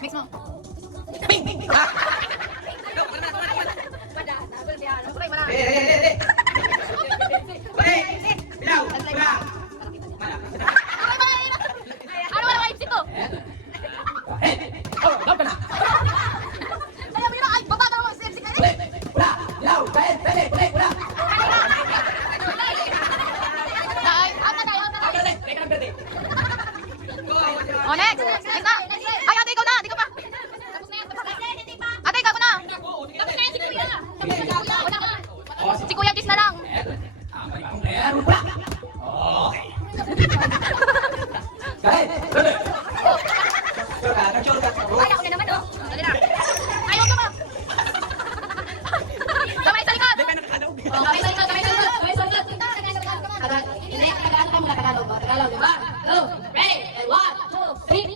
Mix mo. Oh, next! Next na! Ay, ate, ikaw na! Ikaw pa! Tapos na yan! Ate, ikaw na! Tapos na yan, si Kuya! Wala ka! Si Kuya Gis na lang! Ay, ako na naman, oh! Dali na! Ayaw ka ma! Kamay sa likod! Oh, kamay sa likod, kamay sa likod, kamay sa likod. Hindi, Tagalog ka muna, Tagalog. Tagalog, diba? Go! Ready? And 1, 2, 3.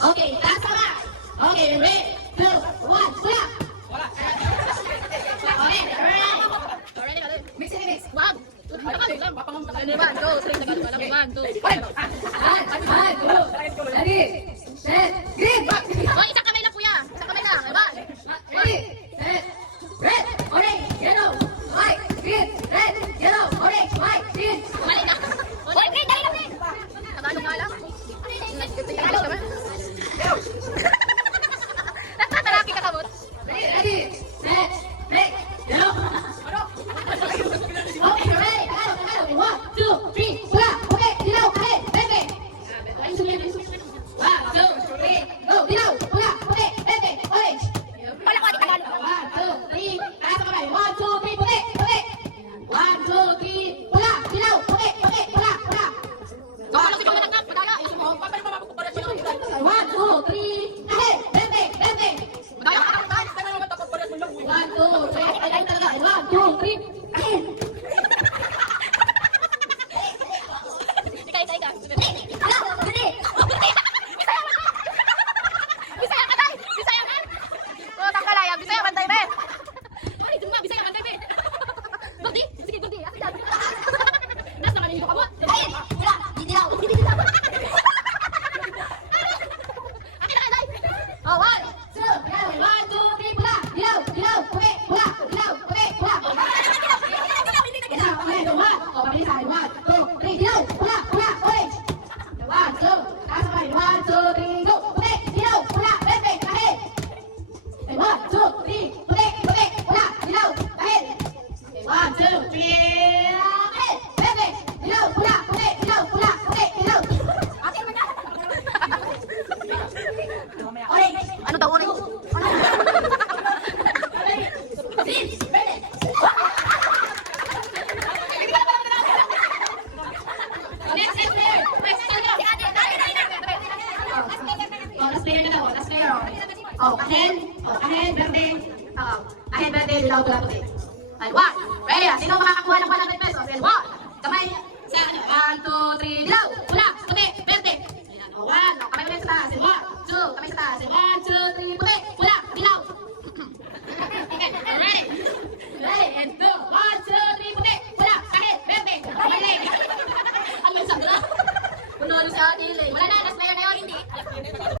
Okay, that's all right. Okay, ready? 2, 1, pula! Okay, ready? Mix it, mix. 1, 2, 3, ready, set, green! Oh, isang kamay lang, Kuya! Isang kamay lang! Ready, set, red, orange, yellow, white, green, red, yellow, orange, white, green. Mali na! Oy, green! Dali na, green! Tagalog nga lang. Tagalog naman. Nagtataraki ka kamot. Ready, set, red, yellow. Okay, ready, Tagalog. 1, 2, 3, pula! Okay, dilaw, kahit, bebe. 1, 2, 3, go, dilaw, pula, puti, bebe, orange. Wala ko, di Tagalog. 1, 2, 3, taas ang kamay. 1, 2, 3, puti, puti. 1, 2, 3, pula, dilaw, puti, puti, pula, pula. Kamulang si Kuya Nagkap, madaya. 1, 2, 3, kahit, bebe, bebe. Madaya ka na. 1, 2, 3, ay talaga. 1, 2, 3, kahit. Ika. Ala, dali. Bisaya ka, tay! Bisaya ka! Oh, tangkalaya, Bisaya, bantay, be! Ay, dun ba, Bisaya, bantay, be! Gordi! Sige, Gordi! Asa dyan? Okay, go, 1. O, pabilisan. 1,